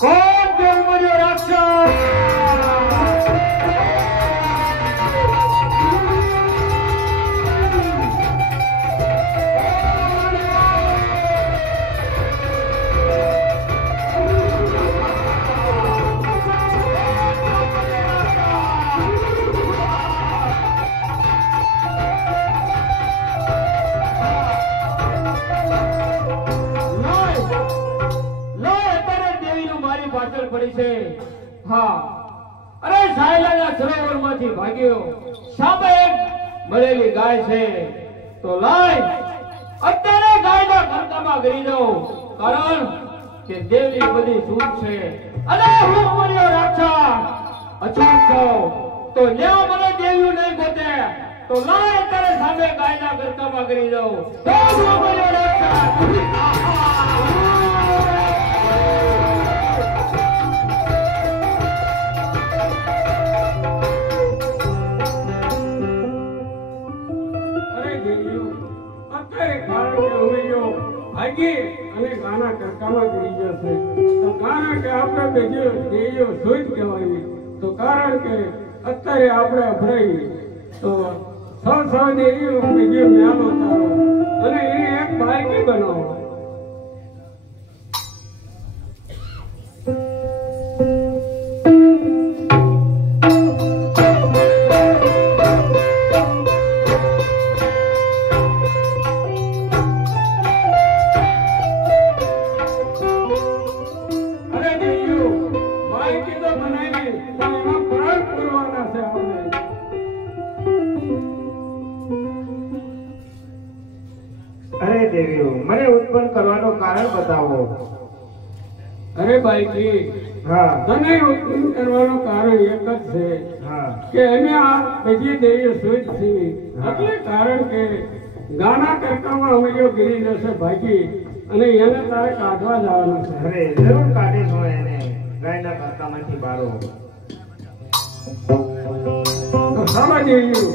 કોણ દેવ મર્યો રાક્ષસ? પડી છે હા અરે સાયલાના સરોવરમાંથી ભાગ્યો સામે મળેલી ગાય છે તો લાય અત્યારે ગાયના ખર્ચામાં ગરી જાઉં કારણ કે દેવી બધી સૂટ છે અને હું મર્યો રાક્ષસ અછૂત છું તો ન્યા મને દેવ્યું નહીં ગોતે તો લાય અત્યારે સામે ગાયના ખર્ચામાં ગરી જાઉં તો હું મર્યો રાક્ષસ અને ગાના કરકામાં કરી જશે તો કારણ કે આપણે બેજો દેજો સોચ કહેવાય તો કારણ કે અત્યારે આપણે અભરાઈ તો સૌ દેજો બેજો મ્યાલો તારો અને એને એક બાળકી બનાવો મને ઉત્પન્ન કરવાનો કારણ બતાવો. અરે બાઈજી હા તને ઉત્પન્ન કરવાનું કારણ એક જ છે હા કે અમે આ બધી દેવીઓ સૂચ છીએ એટલે કારણ કે ગાના કરકામાં અમે જો ગીરી જશે ભાગી અને એને તારે કાઢવા જવાનું છે. અરે જરૂર કાઢીશું એને ગાયના કરકામાંથી બારો. તો સામા દેવીઓ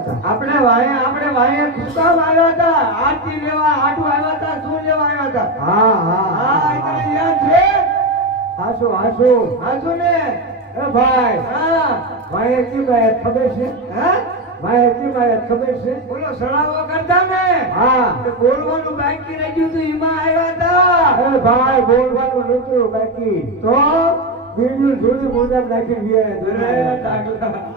આપણે વાયા ખુશાલ આવ્યા હતા આરતી લેવા આઠું આવ્યા હતા શું લેવા આવ્યા હતા. હા હા હા તને યાદ છે. હાસુ ને એ ભાઈ હા ભાઈ કી ભાઈ ખબર છે. હા ભાઈ કી ભાઈ ખબર છે. બોલો સળાવો કરતા ને હા બોલવાનું બાકી રહી ગયું તો એમાં આવ્યા હતા. એ ભાઈ બોલવાનું નતું બાકી તો બીજું જોડી મોઢા નાખી ગયા.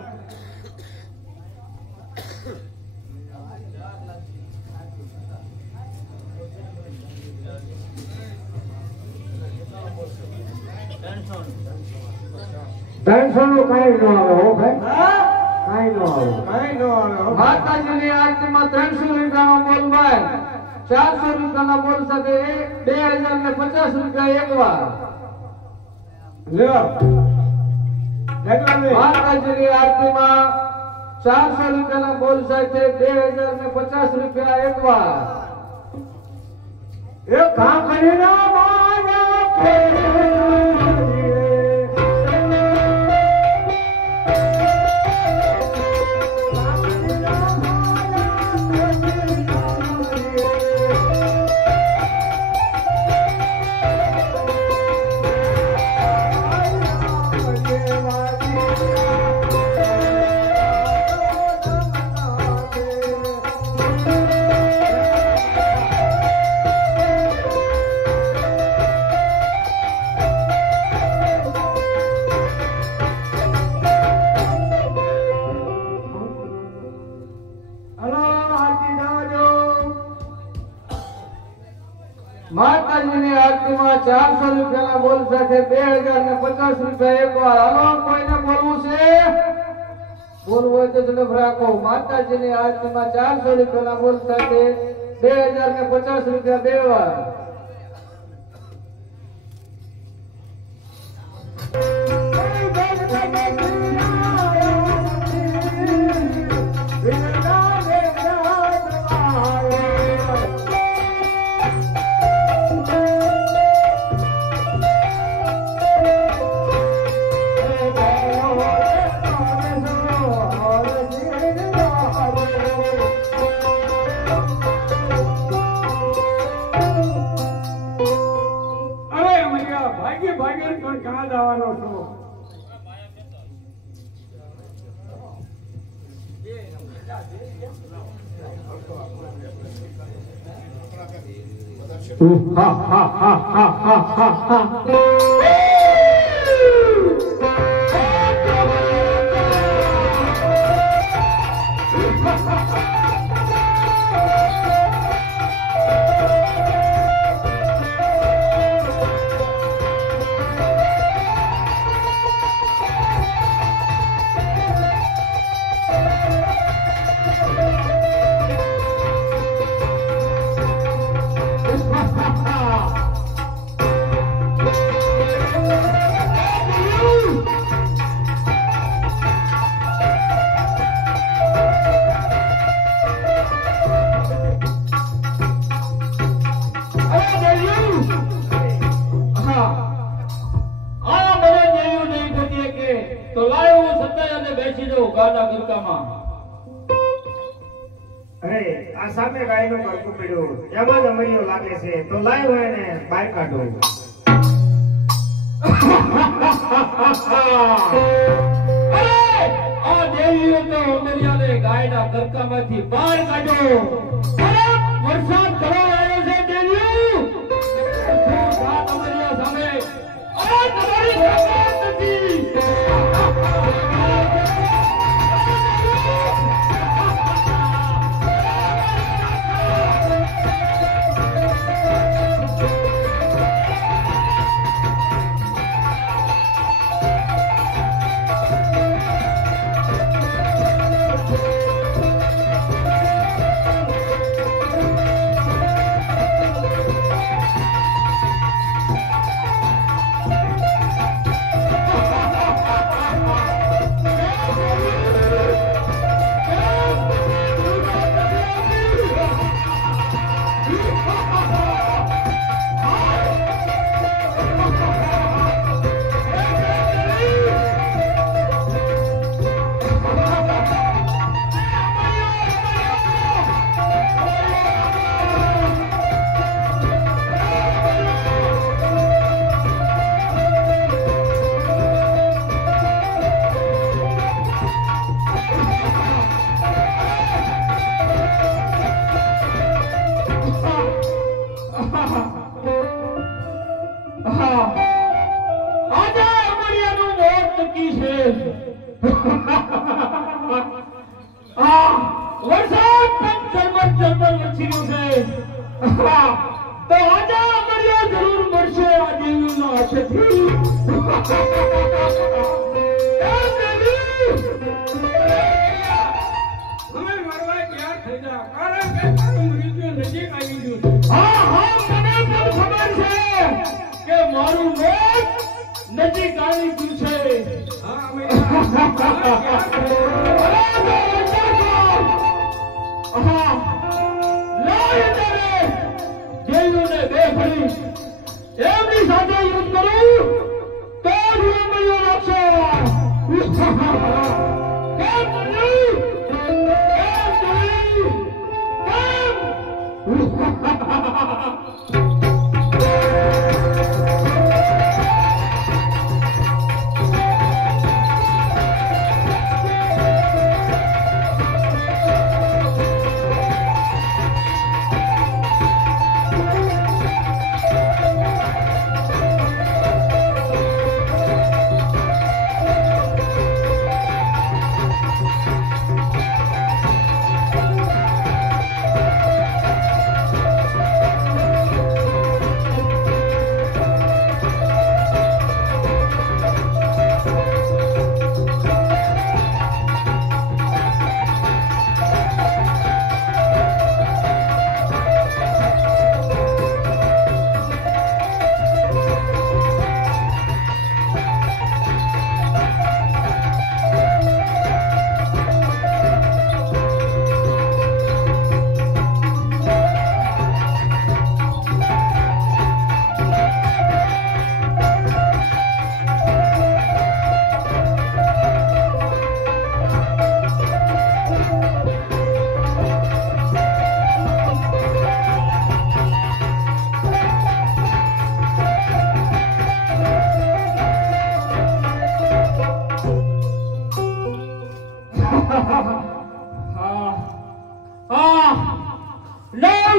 ટેન્શન નું કઈ ન આવે હો ભાઈ કઈ ન આવે. માતાજીની આરતીમાં 300 રૂપિયાનો બોલ ભાઈ 400 રૂપિયાના બોલ સાથે 2050 રૂપિયા એક વાર લ્યો. માતાજીની આરતીમાં 400 રૂપિયાના બોલ સાથે 2050 રૂપિયા એક વાર એક કામ કરીને માતાજીની આરતીમાં 400 રૂપિયાના બોલ સાથે 2050 રૂપિયા એકવાર. હાલો, કોઈને બોલવું છે? બોલવું હોય તો ઝડપ રાખો. માતાજીની આરતીમાં 400 રૂપિયાના બોલ સાથે 2050 રૂપિયા બે વાર. Ha ha ha ha ha ha ha. સામે ગાયનું કરતું પડ્યું એમાં જ અમરીઓ લાગે છે તો લાય હોય ને બાય કાઢો. આ દેવીઓ તો અમરિયાને ગાયના કરકામાંથી બહાર કાઢો. અરે વરસાદ ઘણો આવ્યો છે દેવીઓ. અમરિયા સામે તમારી તાકાત નથી.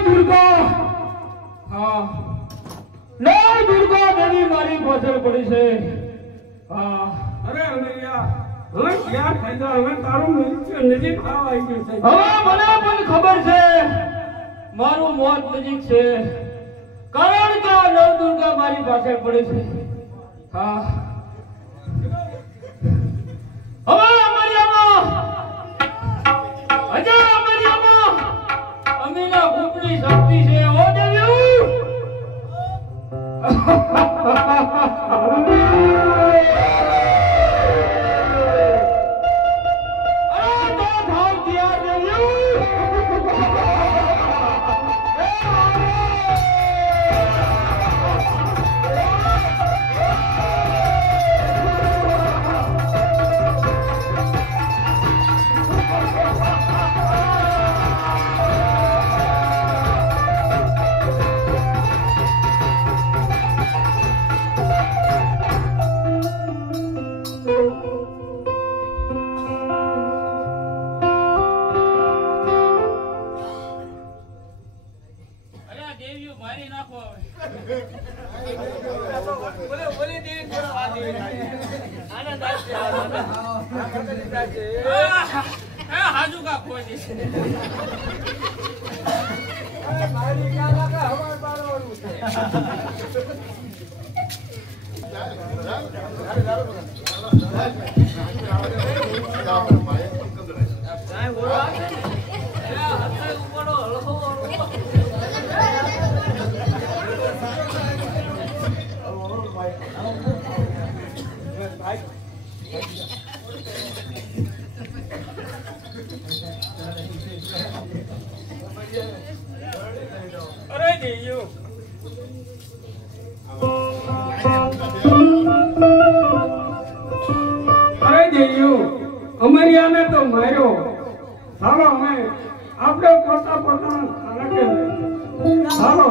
દુર્ગા હા નવ દુર્ગા દેવી મારી પાછળ પડી છે હા અરે અમરિયા હવે ક્યાં ખાધા હવે તારું મૃત્યુ નજીક આવી ગયું છે હવે મને પણ ખબર છે મારું મોત નજીક છે કારણ કે આ નવ દુર્ગા મારી પાછળ પડી છે હા હવે અમરિયામાં અજા અમરિયામાં અમીના કુપની શક્તિ છે ઓ દેવી અમરિયાને તો માર્યો ચાલો અમે આપણે પોતાનું ચાલો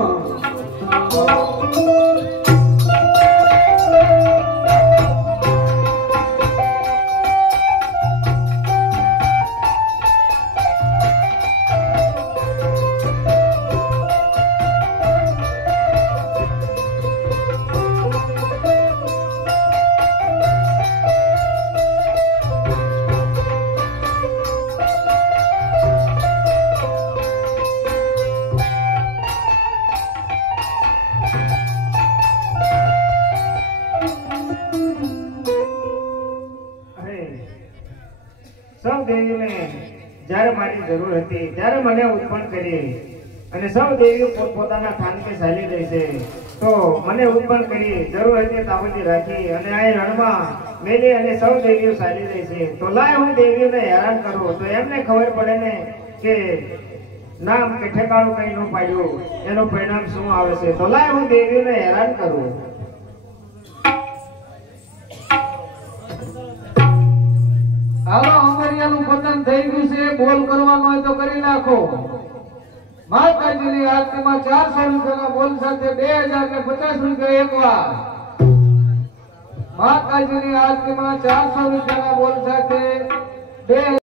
સૌ દેવીઓને જ્યારે મારી જરૂર હતી ત્યારે મને ઉત્પન્ન કરી અને સૌ દેવીઓ પોતપોતાના સ્થાનકે ચાલી રહી છે તો મને ઉત્પન્ન કરી જરૂર હતી તાબૂતી રાખી અને આ રણમાં મેલી અને સૌ દેવીઓ ચાલી રહી છે તો લાય હું દેવીઓને હેરાન કરું તો એમને ખબર પડે ને કે નામ કે ઠેકાણું કઈ ન પાડ્યું એનું પરિણામ શું આવે છે તો લાય હું દેવીઓને હેરાન કરું હાલો અમરિયાનું પતન થઈ ગયું છે બોલ કરવાનો હોય તો કરી નાખો માતાજીની આરતીમાં 400 રૂપિયાના બોલ સાથે 2050 રૂપિયા એકવાર માતાજીની આરતીમાં 400 રૂપિયાના બોલ સાથે 2000